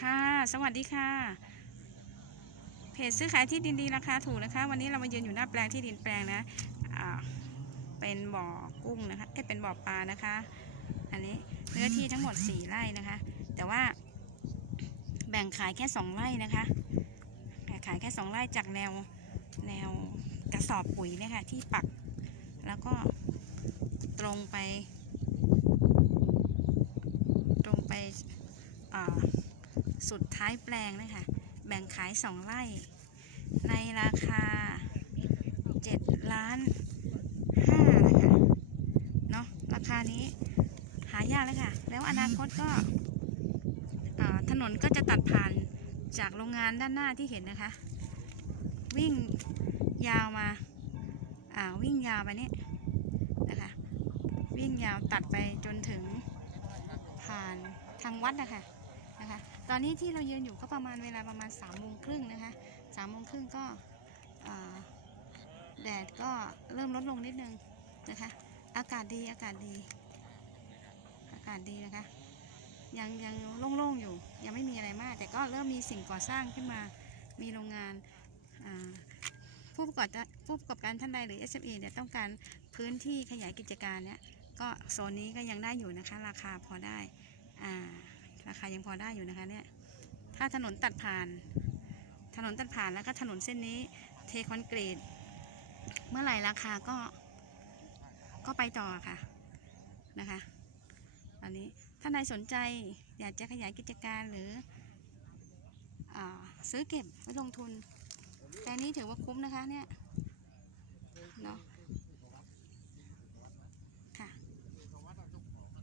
ค่ะ สวัสดีค่ะ เพจซื้อขายที่ดินดีราคาถูกนะคะ วันนี้เรามายืนอยู่หน้าแปลงที่ดินแปลงนะเป็นบ่อกุ้งนะคะเอ้เป็นบ่อปลานะคะ อันนี้เนื้อที่ทั้งหมด 4 ไร่นะคะ แต่ว่าแบ่งขายแค่ 2 ไร่นะคะแบ่ขายแค่ 2 ไร่จากแนวแนวกระสอบปุ๋ยเนี่ยค่ะที่ปัก แล้วก็ตรงไป ตรงไปอ่า สุดท้ายแปลงนะคะ แบ่งขาย2ไร่ ในราคา7ล้าน5นะคะเนาะราคานี้หายากเลยค่ะ แล้วอนาคตก็ถนนก็จะตัดผ่านจากโรงงานด้านหน้าที่เห็นนะคะ วิ่งยาวมาาวิ่งยาวไปนี่นะคะ วิ่งยาวตัดไปจนถึงผ่านทางวัดนะคะ นะคะ ตอนนี้ที่เรายืนอยู่ก็ประมาณเวลาประมาณ3ามโมงครึ่งนะคะสามโมงครึ่งก็แดดก็เริ่มลดลงนิดนึงนะคะ อากาศดีอากาศดี อากาศดีนะคะ ยังยังโล่งๆอยู่ ยังไม่มีอะไรมาก แต่ก็เริ่มมีสิ่งก่อสร้างขึ้นมา มีโรงงานผู้ประกอบผู้ประกอบการท่านใดหรือ SME เนี่ยต้องการพื้นที่ขยายกิจการเนี่ยก็โซนนี้ก็ยังได้อยู่นะคะ ราคาพอได้อ่า ราคายังพอได้อยู่นะคะเนี่ย ถ้าถนนตัดผ่าน ถนนตัดผ่านแล้วก็ถนนเส้นนี้เทคอนกรีต เมื่อไหร่ราคาก็ ก็ไปต่อค่ะ นะคะ อันนี้ถ้าใดสนใจอยากจะขยายกิจการหรืออซื้อเก็บไว้ลงทุน แต่นี้ถือว่าคุ้มนะคะเนี่ย เนาะค่ะ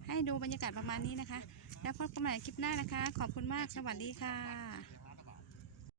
ให้ดูบรรยากาศประมาณนี้นะคะ แล้วพบกันใหม่คลิปหน้านะคะ ขอบคุณมาก สวัสดีค่ะ